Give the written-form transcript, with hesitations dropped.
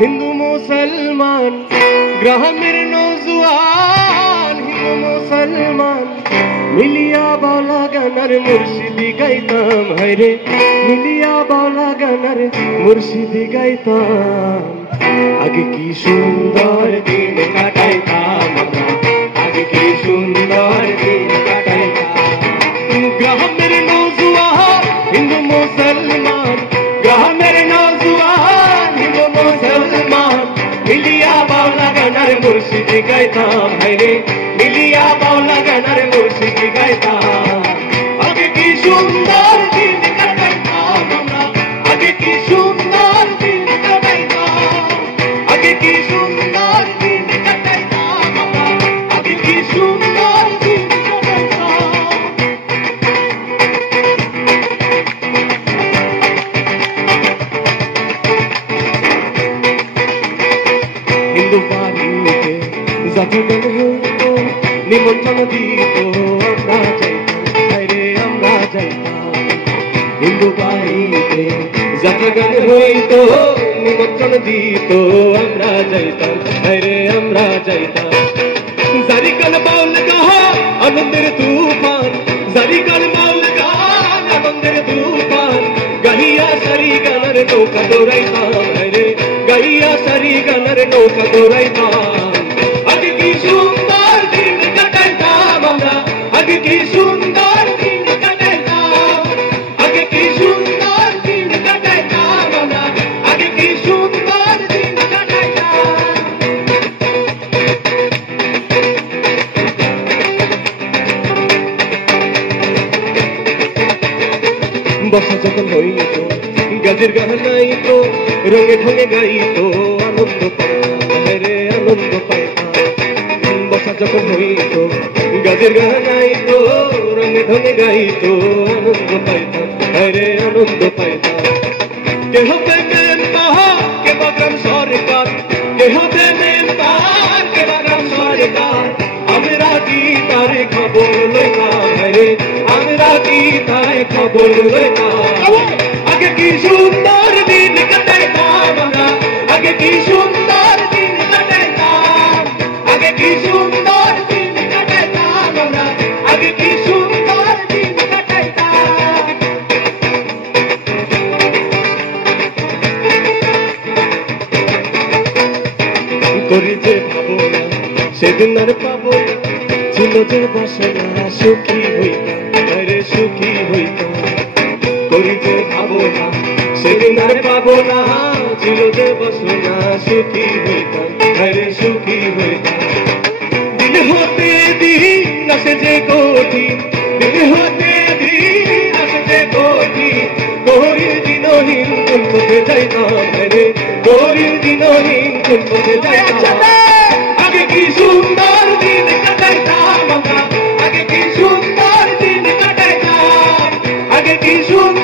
হিন্দু মুসলমান গ্রামের নৌজওয়ান, হিন্দু মুসলমান মিলিয়া বাউলা গানার মুর্শিদি গাইতাম, হায়রে মিলিয়া বাউলা গানার মুর্শিদি গাইতাম। আগে কি সুন্দর দিন কাটাইতাম আমরা, আগে কি সুন্দর দিন কাটাইতাম। গ্রামের নৌজওয়ান হিন্দু মুসলমান, গ্রামের নৌজওয়ান হিন্দু মুসলমান মিলিয়া বাউলা গানার মুর্শিদি গাইতাম, হায়রে মিলিয়া বাউলা গানার মুর্শিদি গাইতাম। আগে কি সুন্দর দিন কাটাইতাম আমরা, আগে কি সুন্দর দিন কাটাইতাম, আগে কি সুন্দর দিন কাটাইতাম আমরা, আগে কি সুন্দর দিন কাটাইতাম। হিন্দু বাড়িতে যখন হইত নিমন্ত্রণ দিত আমরা যাইতাম, হায়রে আমরা যাইতাম। হিন্দু বাড়িতে যখন হইত নিমন্ত্রণ দিত আমরা যাইতাম, হায়রে আমরা যাইতাম। জারিকাল বাউল গান আনন্দের তুফান, জারিকাল বাউল গান আনন্দের তুফান গাহিয়া সারি গানের নৌকা দৌড়াইতাম, হায়রে গাহিয়া সারি গানের নৌকা দৌড়াইতাম। আগে কি সুন্দর দিন কাটাইতাম আমরা, আগে কি সুন্দর দিন কাটাইতাম, আগে কি সুন্দর দিন কাটাইতাম আমরা, আগে কি সুন্দর দিন কাটাইতাম। বর্ষা যখন হইত গাজের গান গাইত, রঙে ঢঙে গাইত আনন্দ পাইতাম, হায়রে আনন্দ পাইতাম। বর্ষা যখন হইত গাজের গান গাইত, রঙে ঢঙে গাইত আনন্দ পাইতাম, হায়রে আনন্দ পাইতাম। কে হবে মেম্বার কে বাগ্রাম সরকার, কে হবে মেম্বার কে বাগ্রাম সরকার, আমরা কি তার খবর লইতাম, হায়রে আমরা কি তার খবর লইতাম। আগে কি সুন্দর দিন কাটাইতাম আমরা, আগে কি সুন্দর দিন কাটাইতাম, আগে কি সুন্দর দিন কাটাইতাম আমরা, আগে কি সুন্দর দিন কাটাইতাম। করি যে ভাবনা সেদিন আর পাবো না, ছিল যে বাসনা সুখী হইতাম, হায়রে সুখী হইতাম। করি যে ভাবনা সেদিন আর পাবো না, ছিল যে বাসনা সুখী হইতাম, হায়রে সুখী হইতাম। দিন হতে দিন আসে যে কঠিন, দিন হতে দিন আসে যে কঠিন, গহরির দিনহীন কোন পথে যাইতাম, হায়রে গহরির দিনহীন কোন পথে যাইতাম। আগে কি সুন্দর দিন কাটাইতাম আমরা, আগে কি সুন্দর দিন কাটাইতাম, আগে কি সুন্দর